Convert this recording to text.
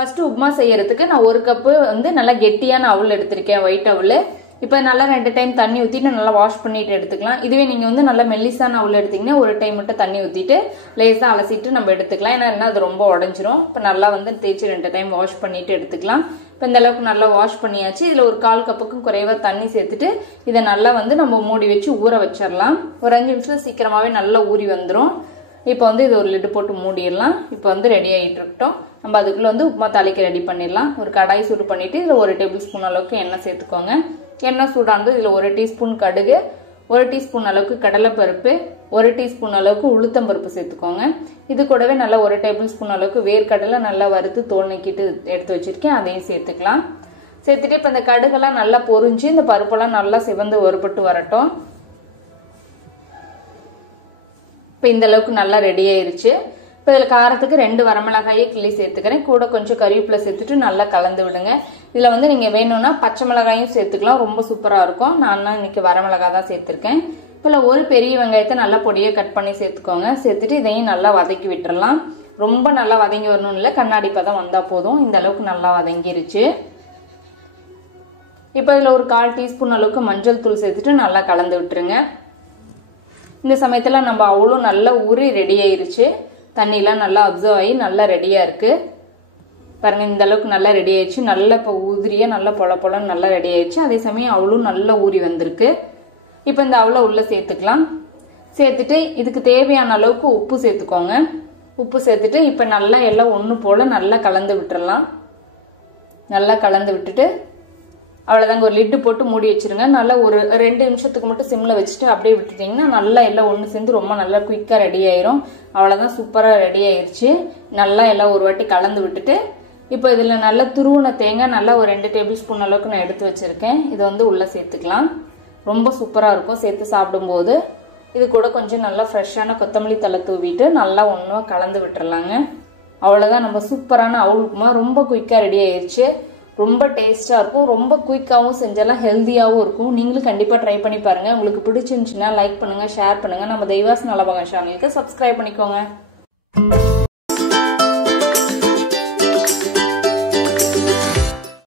First upma செய்யறதுக்கு நான் 1 cup வந்து நல்லா கெட்டியான அவல் எடுத்திருக்கேன், ஒயிட் அவல். இப்போ நல்லா 2 டைம் தண்ணி ஊற்றிட்டு நல்லா வாஷ் பண்ணிட்டு எடுத்துக்கலாம். இதுவே நீங்கள் வந்து நல்லா மெல்லிசான அவல் எடுத்தீங்கன்னா 1 டைம் மட்டும் தண்ணி ஊற்றிட்டு லேசாக அலசிட்டு நம்ம எடுத்துக்கலாம். ஏன்னா அது ரொம்ப உடஞ்சிரும். இப்போ நல்லா வந்து தேய்ச்சி 2 டைம் வாஷ் பண்ணிட்டு எடுத்துக்கலாம். இப்போ இந்த அளவுக்கு நல்லா வாஷ் பண்ணியாச்சு. இதில் ஒரு 1/4 கப்புக்கும் குறைவாக தண்ணி சேர்த்துட்டு இதை நல்லா வந்து நம்ம மூடி வச்சு ஊற வச்சிடலாம். ஒரு 5 நிமிஷம் சீக்கிரமாகவே நல்லா ஊறி வந்துடும். இப்போ வந்து இது ஒரு லிட்டு போட்டு மூடிடலாம். இப்போ வந்து ரெடி ஆகிட்டு இருக்கட்டும். நம்ம அதுக்குள்ள வந்து உப்புமா தாளிக்க ரெடி பண்ணிடலாம். ஒரு கடாய் சூடு பண்ணிட்டு இதில் 1 டேபிள் ஸ்பூன் அளவுக்கு எண்ணெய் சேர்த்துக்கோங்க. எண்ணெய் சூடானது இதில் 1 டீஸ்பூன் கடுகு, 1 டீஸ்பூன் அளவுக்கு கடலைப்பருப்பு, 1 டீஸ்பூன் அளவுக்கு உளுத்தம்பருப்பு சேர்த்துக்கோங்க. இது கூடவே நல்லா 1 டேபிள் ஸ்பூன் அளவுக்கு வேர்க்கடலை நல்லா வறுத்து தோல் நீக்கிட்டு எடுத்து வச்சிருக்கேன், அதையும் சேர்த்துக்கலாம். சேர்த்துட்டு இப்போ இந்த கடுகெல்லாம் நல்லா பொரிஞ்சு இந்த பருப்பெல்லாம் நல்லா சிவந்து வறுபட்டு வரட்டும். இப்போ இந்த அளவுக்கு நல்லா ரெடி ஆயிருச்சு. இப்போ இதில் காரத்துக்கு 2 வரமிளகாயை கிள்ளி சேர்த்துக்கிறேன். கூட கொஞ்சம் கறிவேப்பிலை சேர்த்துட்டு நல்லா கலந்து விடுங்க. இதில் வந்து நீங்கள் வேணும்னா பச்சை மிளகாயும் சேர்த்துக்கலாம், ரொம்ப சூப்பராக இருக்கும். நான் இன்னைக்கு வரமிளகாய் தான் சேர்த்துருக்கேன். இப்போ ஒரு பெரிய வெங்காயத்தை நல்லா பொடியை கட் பண்ணி சேர்த்துக்கோங்க. சேர்த்துட்டு இதையும் நல்லா வதக்கி விட்டுறலாம். ரொம்ப நல்லா வதங்கி வரணும் இல்லை, கண்ணாடி பதம் வந்தால் போதும். இந்த அளவுக்கு நல்லா வதங்கிருச்சு. இப்போ இதில் ஒரு 1/4 டீஸ்பூன் அளவுக்கு மஞ்சள் தூள் சேர்த்துட்டு நல்லா கலந்து விட்டுருங்க. இந்த சமயத்தில் நம்ம அவ்வளோ நல்லா ஊறி ரெடி ஆயிருச்சு. தண்ணியெலாம் நல்லா அப்சர்வ் ஆகி நல்லா ரெடியாக இருக்குது பாருங்க. இந்த அளவுக்கு நல்லா ரெடி ஆயிடுச்சு. நல்லா இப்போ உதிரியாக நல்லா பொலன்னு நல்லா ரெடி ஆயிடுச்சு. அதே சமயம் அவ்வளோ நல்லா ஊறி வந்திருக்கு. இப்போ இந்த அவ்வளோ உள்ள சேர்த்துக்கலாம். சேர்த்துட்டு இதுக்கு தேவையான அளவுக்கு உப்பு சேர்த்துக்கோங்க. உப்பு சேர்த்துட்டு இப்போ நல்லா எல்லாம் ஒன்று போல் நல்லா கலந்து விட்டுறலாம். நல்லா கலந்து விட்டுட்டு அவ்வளோதாங்க, ஒரு லிட்டு போட்டு மூடி வச்சிருங்க. நல்லா ஒரு 2 நிமிஷத்துக்கு மட்டும் சிம்மில் வச்சுட்டு அப்படியே விட்டுட்டிங்கன்னா நல்லா எல்லாம் ஒன்று சேர்ந்து ரொம்ப நல்லா குயிக்காக ரெடி ஆயிரும். அவ்வளோதான், சூப்பராக ரெடி ஆயிடுச்சு. நல்லா எல்லாம் ஒரு வாட்டி கலந்து விட்டுட்டு இப்போ இதில் நல்லா துருவின தேங்காய் நல்லா ஒரு 2 டேபிள் ஸ்பூன் அளவுக்கு நான் எடுத்து வச்சுருக்கேன். இதை வந்து உள்ளே சேர்த்துக்கலாம். ரொம்ப சூப்பராக இருக்கும் சேர்த்து சாப்பிடும்போது. இது கூட கொஞ்சம் நல்லா ஃப்ரெஷ்ஷான கொத்தமல்லி தழை தூவிட்டு நல்லா ஒன்றா கலந்து விட்டுறலாங்க. அவ்வளோதான், நம்ம சூப்பரான அவல் உப்புமா ரொம்ப குயிக்காக ரெடி ஆயிடுச்சு. ரொம்ப டேஸ்ட்டாக இருக்கும். ரொம்ப குயிக்காகவும் செஞ்சாலும் ஹெல்த்தியாகவும் இருக்கும். நீங்களும் கண்டிப்பாக ட்ரை பண்ணி பாருங்கள். உங்களுக்கு பிடிச்சிருந்துச்சுன்னா லைக் பண்ணுங்கள், ஷேர் பண்ணுங்கள். நம்ம தெய்வாஸ் நலபாகம் சேனலுக்கு சப்ஸ்கிரைப் பண்ணிக்கோங்க.